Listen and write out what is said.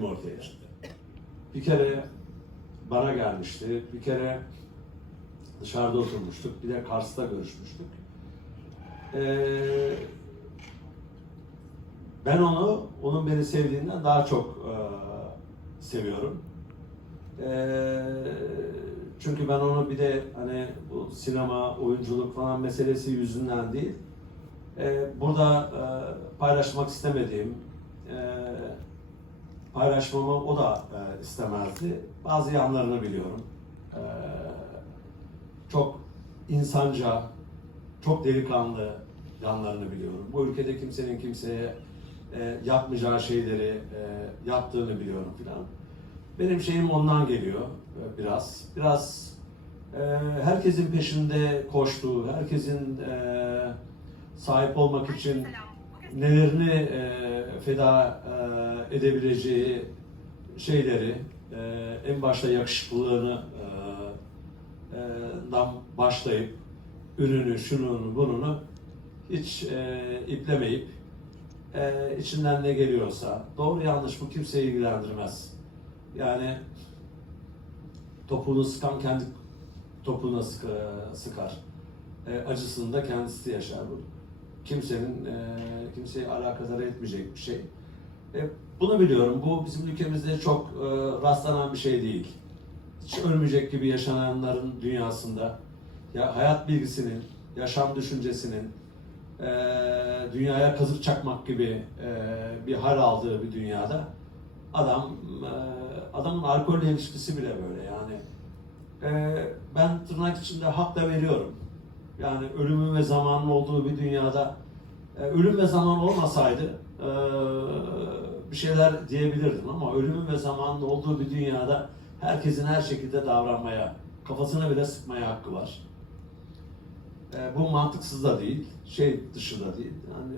film ortaya çıktı. Bir kere bana gelmişti, bir kere dışarıda oturmuştuk, bir de Kars'ta görüşmüştük. Ee, ben onu, onun beni sevdiğinden daha çok e, seviyorum. Ee, çünkü ben onu bir de hani bu sinema, oyunculuk falan meselesi yüzünden değil, e, burada e, paylaşmak istemediğim, e, paylaşmamı o da e, istemezdi. Bazı yanlarını biliyorum. E, çok insanca, çok delikanlı yanlarını biliyorum. Bu ülkede kimsenin kimseye e, yapmayacağı şeyleri e, yaptığını biliyorum filan. Benim şeyim ondan geliyor e, biraz. Biraz e, herkesin peşinde koştuğu, herkesin e, sahip olmak için nelerini e, feda e, edebileceği şeyleri e, en başta yakışıklılığını e, e, başlayıp ürünü, şununu, bununu hiç iplemeyip içinden ne geliyorsa doğru yanlış bu kimseyi ilgilendirmez. Yani topuğunu sıkan kendi topuğuna sık, sıkar. Acısını da kendisi yaşar. Bu kimsenin kimseyi alakadar etmeyecek bir şey. E, bunu biliyorum. Bu bizim ülkemizde çok e, rastlanan bir şey değil. Hiç ölmeyecek gibi yaşananların dünyasında ya hayat bilgisinin, yaşam düşüncesinin e, dünyaya kazık çakmak gibi e, bir hal aldığı bir dünyada adam e, adamın alkolle ilişkisi bile böyle yani. E, ben tırnak içinde hak da veriyorum. Yani ölümün ve zamanın olduğu bir dünyada e, ölüm ve zaman olmasaydı e, bir şeyler diyebilirdim ama ölümün ve zamanın olduğu bir dünyada herkesin her şekilde davranmaya, kafasına bile sıkmaya hakkı var. E, bu mantıksız da değil, şey dışı da değil. Yani